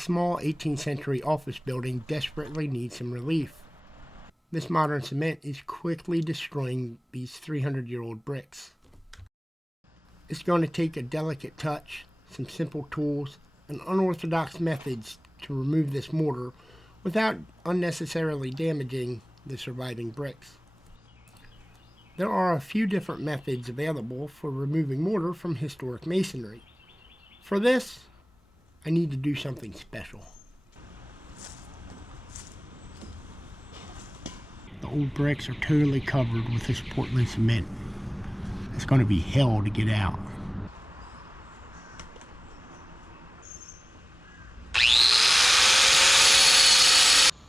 small 18th century office building desperately needs some relief. This modern cement is quickly destroying these 300-year-old bricks. It's going to take a delicate touch, some simple tools, and unorthodox methods to remove this mortar without unnecessarily damaging the surviving bricks. There are a few different methods available for removing mortar from historic masonry. For this, I need to do something special. The old bricks are totally covered with this Portland cement. It's going to be hell to get out.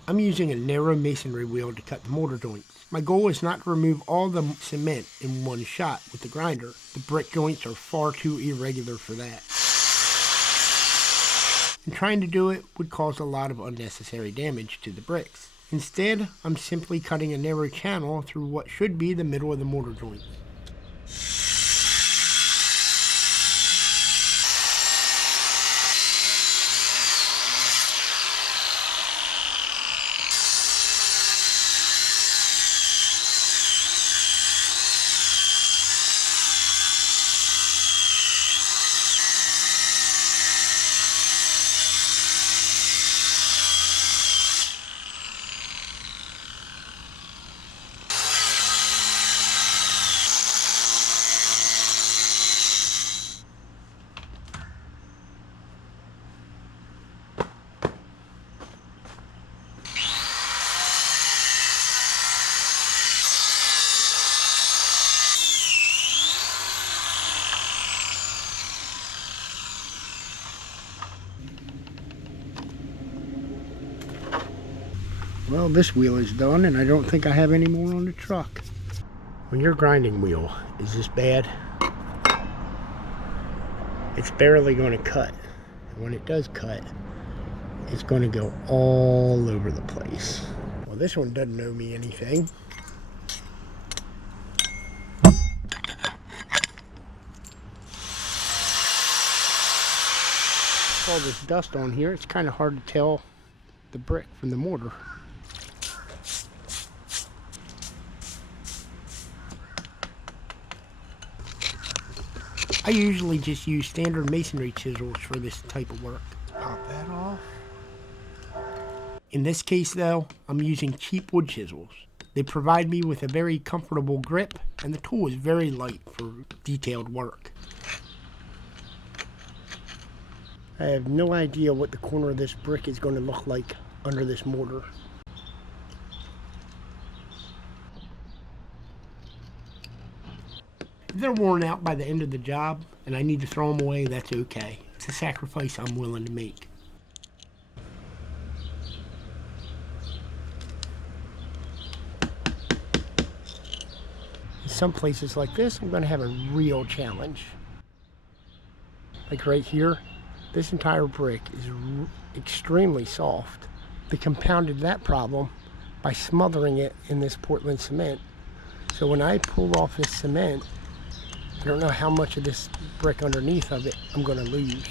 I'm using a narrow masonry wheel to cut the mortar joints. My goal is not to remove all the cement in one shot with the grinder. The brick joints are far too irregular for that. And trying to do it would cause a lot of unnecessary damage to the bricks. Instead, I'm simply cutting a narrow channel through what should be the middle of the mortar joint. Well, this wheel is done, and I don't think I have any more on the truck. When your grinding wheel is this bad, it's barely going to cut. And when it does cut, it's going to go all over the place. Well, this one doesn't owe me anything. All this dust on here, it's kind of hard to tell the brick from the mortar. I usually just use standard masonry chisels for this type of work. Pop that off. In this case though, I'm using cheap wood chisels. They provide me with a very comfortable grip, and the tool is very light for detailed work. I have no idea what the corner of this brick is going to look like under this mortar. If they're worn out by the end of the job and I need to throw them away, that's okay. It's a sacrifice I'm willing to make. In some places like this, I'm going to have a real challenge. Like right here, this entire brick is extremely soft. They compounded that problem by smothering it in this Portland cement. So when I pull off this cement, I don't know how much of this brick underneath of it I'm going to lose.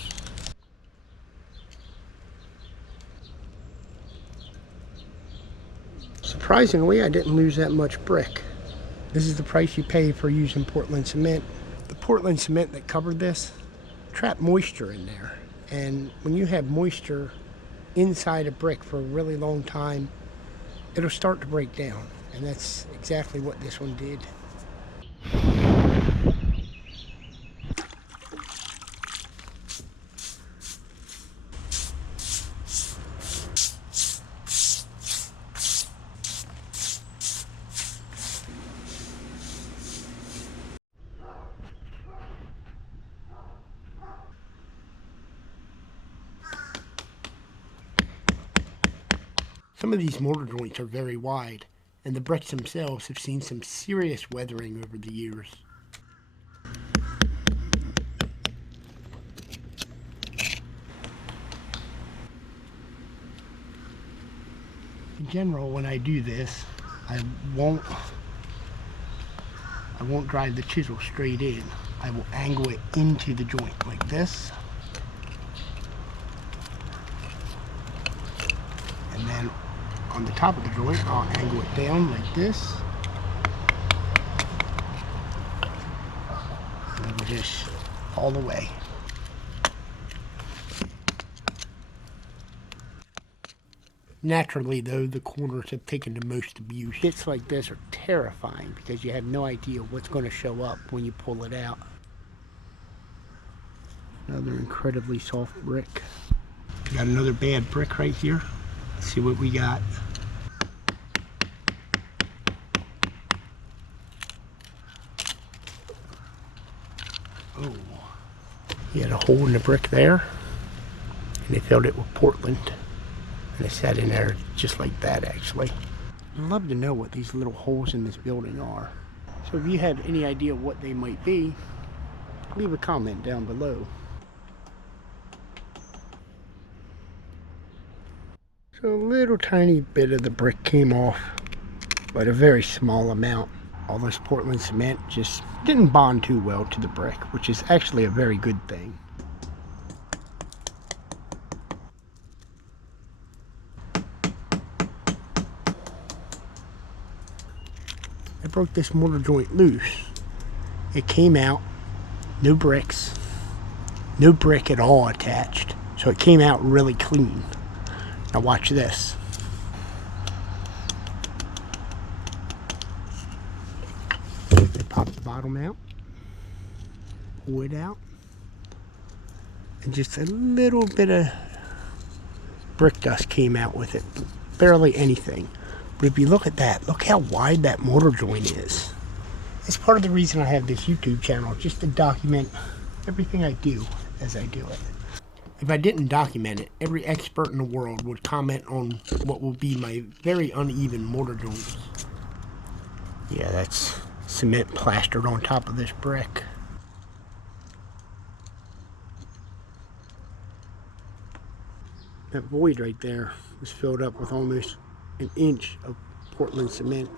Surprisingly, I didn't lose that much brick. This is the price you pay for using Portland cement. The Portland cement that covered this trapped moisture in there. And when you have moisture inside a brick for a really long time, it'll start to break down. And that's exactly what this one did. Some of these mortar joints are very wide, and the bricks themselves have seen some serious weathering over the years. In general, when I do this, I won't drive the chisel straight in. I will angle it into the joint like this. on the top of the joint, I'll angle it down like this. And it'll just all the way. Naturally though, the corners have taken the most abuse. Bits like this are terrifying because you have no idea what's going to show up when you pull it out. Another incredibly soft brick. Got another bad brick right here. Let's see what we got. Oh, he had a hole in the brick there, and they filled it with Portland. And it sat in there just like that, actually. I'd love to know what these little holes in this building are. So if you have any idea what they might be, leave a comment down below. So a little tiny bit of the brick came off, but a very small amount. All this Portland cement just didn't bond too well to the brick, which is actually a very good thing. I broke this mortar joint loose. It came out, no bricks, no brick at all attached. So it came out really clean. Now watch this. Pop the bottom out, pull it out, and just a little bit of brick dust came out with it. Barely anything. But if you look at that, look how wide that mortar joint is. It's part of the reason I have this YouTube channel, just to document everything I do as I do it. If I didn't document it, every expert in the world would comment on what will be my very uneven mortar joints. Yeah, that's cement plastered on top of this brick. That void right there was filled up with almost an inch of Portland cement.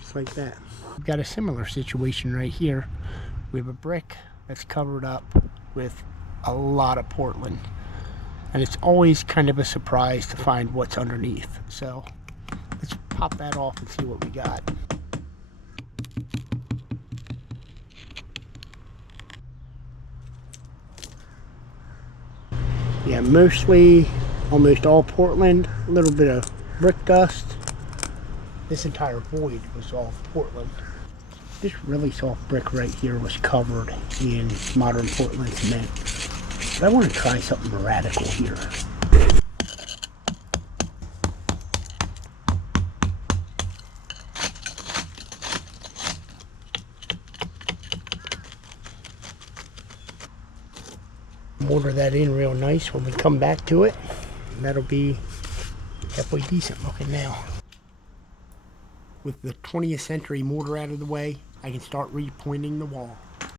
Just like that. We've got a similar situation right here. We have a brick that's covered up with a lot of Portland, and it's always kind of a surprise to find what's underneath. So let's pop that off and see what we got. Yeah, almost all Portland, a little bit of brick dust. This entire void was all Portland. This really soft brick right here was covered in modern Portland cement. But I want to try something radical here. Mortar that in real nice when we come back to it. And that'll be halfway decent looking now. With the 20th century mortar out of the way, I can start repointing the wall.